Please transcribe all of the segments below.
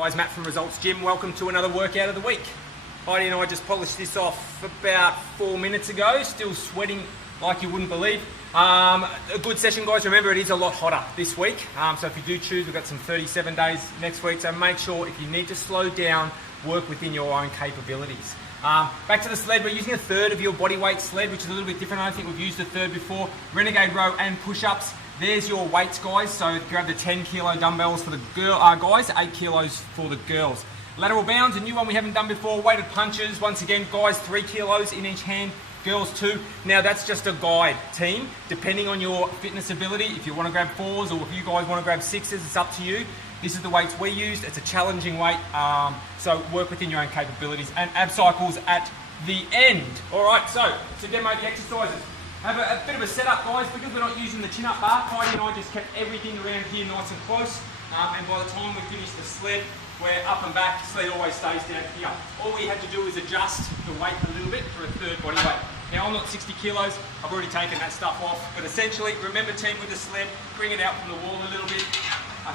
Guys, Matt from Resultz Gym. Welcome to another workout of the week. Heidi and I just polished this off about 4 minutes ago. Still sweating like you wouldn't believe. A good session, guys. Remember, it is a lot hotter this week. So if you do choose, we've got some 37 days next week. So make sure if you need to slow down, work within your own capabilities. Back to the sled. We're using a third of your body weight sled, which is a little bit different. I don't think we've used a third before. Renegade row and push-ups. There's your weights, guys. So grab the 10 kilo dumbbells for the guys, 8 kilos for the girls. Lateral bounds, a new one we haven't done before. Weighted punches, once again, guys, 3 kilos in each hand, girls 2. Now that's just a guide, team. Depending on your fitness ability, if you want to grab 4s or if you guys want to grab 6s, it's up to you. This is the weights we used. It's a challenging weight, so work within your own capabilities. And ab cycles at the end. All right, so demo the exercises. Have a bit of a setup, guys, because we're not using the chin-up bar. Heidi and I just kept everything around here nice and close. And by the time we finish the sled, we're up and back. Sled always stays down here. All we had to do is adjust the weight a little bit for a third body weight. Now, I'm not 60 kilos. I've already taken that stuff off. But essentially, remember, team, with the sled, bring it out from the wall a little bit.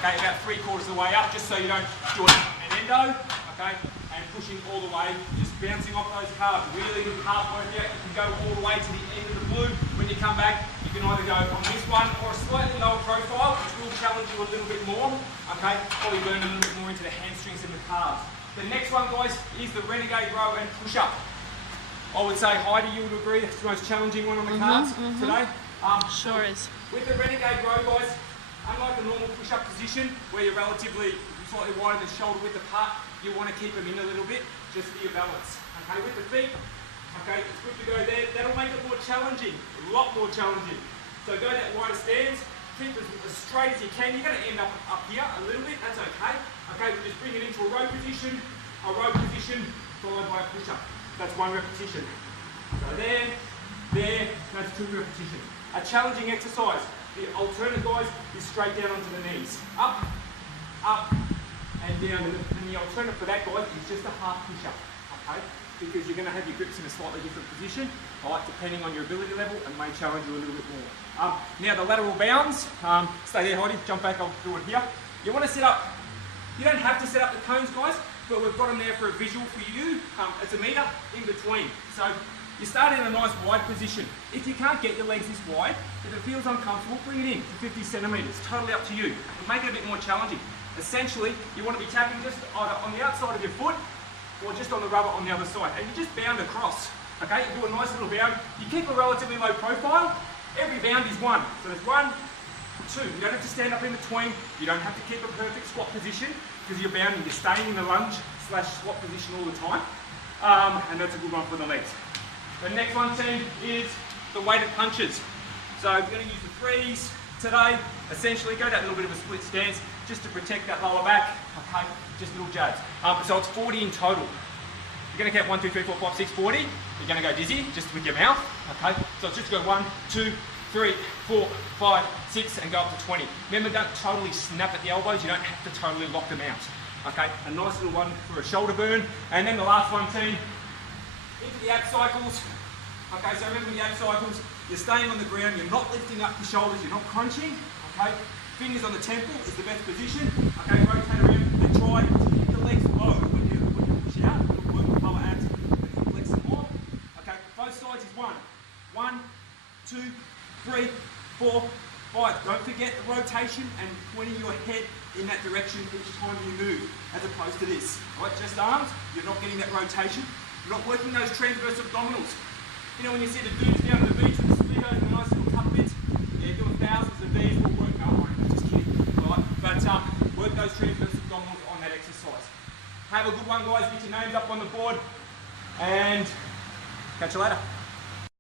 Okay, about 3/4 of the way up, just so you don't do an endo. Okay, and pushing all the way, just bouncing off those calves. Really good calf workout. You can go all the way to the end of the blue. When you come back, you can either go on this one or a slightly lower profile, which will challenge you a little bit more. Okay, probably burn a little bit more into the hamstrings and the calves. The next one, guys, is the renegade row and push-up. I would say, Heidi, you would agree it's the most challenging one on the cards today? Sure is. With the renegade row, guys, unlike the normal push-up position, where you're relatively slightly wider than shoulder width apart, you want to keep them in a little bit, just for your balance. Okay, with the feet, okay, it's good to go there. That'll make it more challenging, a lot more challenging. So go that wider stance, keep it as straight as you can. You're going to end up here a little bit, that's okay. Okay, we just bring it into a row position, followed by a push-up. That's 1 repetition. So there, that's 2 repetitions. A challenging exercise. The alternate, guys, is straight down onto the knees. Up, and down. And the alternate for that, guys, is just a half push-up, okay? Because you're going to have your grips in a slightly different position, right, depending on your ability level, and may challenge you a little bit more. Now the lateral bounds, stay there, Heidi, jump back, I'll do it here. You want to set up, you don't have to set up the cones, guys, but we've got them there for a visual for you. It's a metre in between. So you start in a nice wide position. If you can't get your legs this wide, if it feels uncomfortable, bring it in to 50 centimetres. Totally up to you. But make it a bit more challenging. Essentially, you want to be tapping just either on the outside of your foot or just on the rubber on the other side. And you just bound across. Okay, you do a nice little bound. You keep a relatively low profile. Every bound is 1. So there's 1, 2. You don't have to stand up in between. You don't have to keep a perfect squat position because you're bounding. You're staying in the lunge / squat position all the time. And that's a good one for the legs. The next one, team, is the weighted punches. So we're going to use the 3s today. Essentially, go that little bit of a split stance just to protect that lower back. Okay, just little jabs. So it's 40 in total. You're going to count 1, 2, 3, 4, 5, 6, 40. You're going to go dizzy just with your mouth. Okay, so it's just go 1, 2, 3, 4, 5, 6, and go up to 20. Remember, don't totally snap at the elbows. You don't have to totally lock them out. Okay, a nice little one for a shoulder burn. And then the last one, team, into the ab cycles. Okay, so remember the ab cycles, you're staying on the ground, you're not lifting up your shoulders, you're not crunching. Okay, fingers on the temple is the best position. Okay, rotate around and try to keep the legs low when you push out. It'll work with lower abs and you flex some more. Okay, both sides is 1. 1, 2, 3, 4, 5. Don't forget the rotation and pointing your head in that direction each time you move, as opposed to this. All right, just arms, you're not getting that rotation. You're not working those transverse abdominals. You know, when you see the dudes down at the beach with the speedos and the nice little cup bits, yeah, doing thousands of these, will work. No, I'm just kidding. All right, but work those transverse abdominals on that exercise. Have a good one, guys. Get your names up on the board, and catch you later.